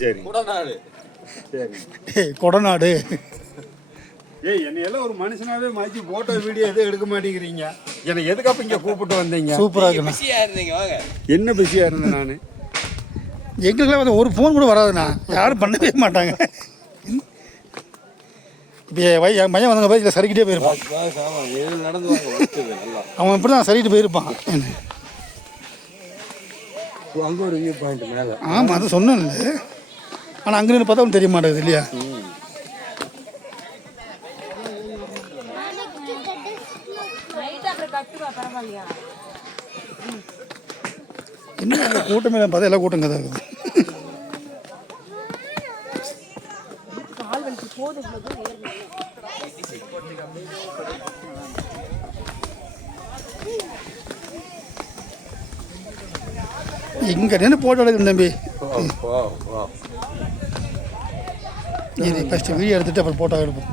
சரி. குடநாடு. சரி. கொடநாடு. என்னையெல்லாம் ஒரு மனுஷனாவே மாற்றி போட்டோ வீடியோ எதுவும் எடுக்க மாட்டேங்கிறீங்க. என்னை எதுக்கு அப்போ இங்கே கூப்பிட்டு வந்தீங்க? சூப்பராக இருக்குண்ணா. பிஸியாக இருந்தீங்க வாங்க. என்ன பிஸியாக இருந்தேன் நான்? எங்களுக்கெல்லாம் வந்து ஒரு ஃபோன் கூட வராதுண்ணா, யாரும் பண்ணவே மாட்டாங்க. இப்போ என் பையன் வந்தாங்க போய் இதில் சரிக்கிட்டே போயிருப்பான். நடந்து வாங்க. நல்லா அவன் இப்படி தான் சரிக்கிட்டு போயிருப்பான். அங்கே ஒரு வியூ பாயிண்ட் மேலே. ஆமாம், அதை சொன்னேன்ல. ஆனால் அங்கே நின்று பார்த்தா ஒன்றும் தெரிய மாட்டேங்குது இல்லையா? என்ன கூட்டமே பார்த்தா எல்லாம் கூட்டம் கதை இருக்குது. இங்கே நின்று போட்டோ எடுக்கணும் தம்பி. இது ஃபஸ்ட்டு வீடியோ எடுத்துகிட்டு அப்புறம் போட்டோ எடுப்போம்.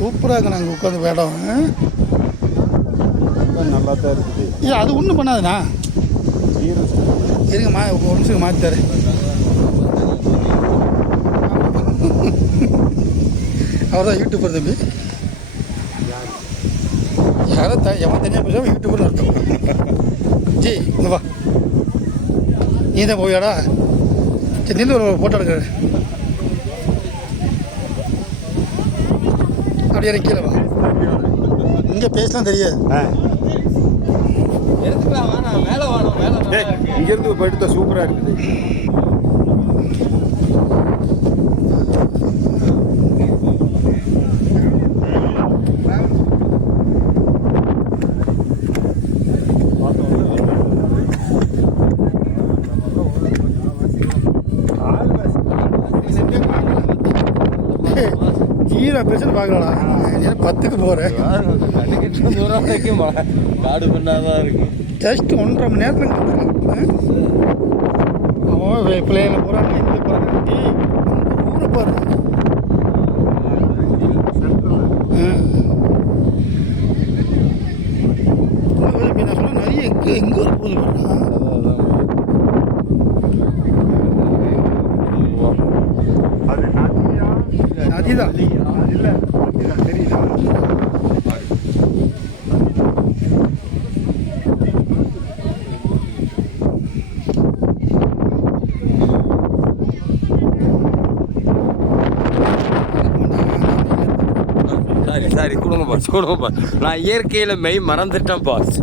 சூப்பராக இருக்கு. நாங்கள் உட்காந்து வேடம் நல்லா தான் இருக்குது. அது ஒன்றும் பண்ணாதுண்ணா. இருங்கம்மா, ஒரு நிமிஷம் மாற்றி தரேன். அவர் தான் யூடியூபர் தம்பி. யாரோ எவன் தனியாக பேசுவோம் யூடியூபர்னு அர்த்தம். ஜி இங்கே வா, நீ தான் போவியாடா? சரி, நின்று ஒரு ஃபோட்டோ எடுக்கிறேன். அப்படியே கீழே வா, இங்கே பேசலாம் தெரியாது. மேலே வாணும். மேலே இங்கேருந்து படுத்தா சூப்பராக இருக்குது. ஜீரோ பெர்சன்ட் பார்க்கலாம்டா. ஏன்னா 10க்கு போகிறேன். காடு பண்ணாதான் இருக்கு. ஜஸ்ட் 1.5 மணி நேரத்தில் அவன் பிள்ளைகளை போகிறாங்க, இங்கே போகிறாங்க. ஊரை பாரு. நான் சொன்ன நிறைய எங்கே ஒரு போகுது பாருங்க. நதிதான் இல்லை தெரியுதா? சாரி கொடுங்க பாஸ். நான் இயற்கையில் மெய் மறந்துட்டேன் பாஸ்.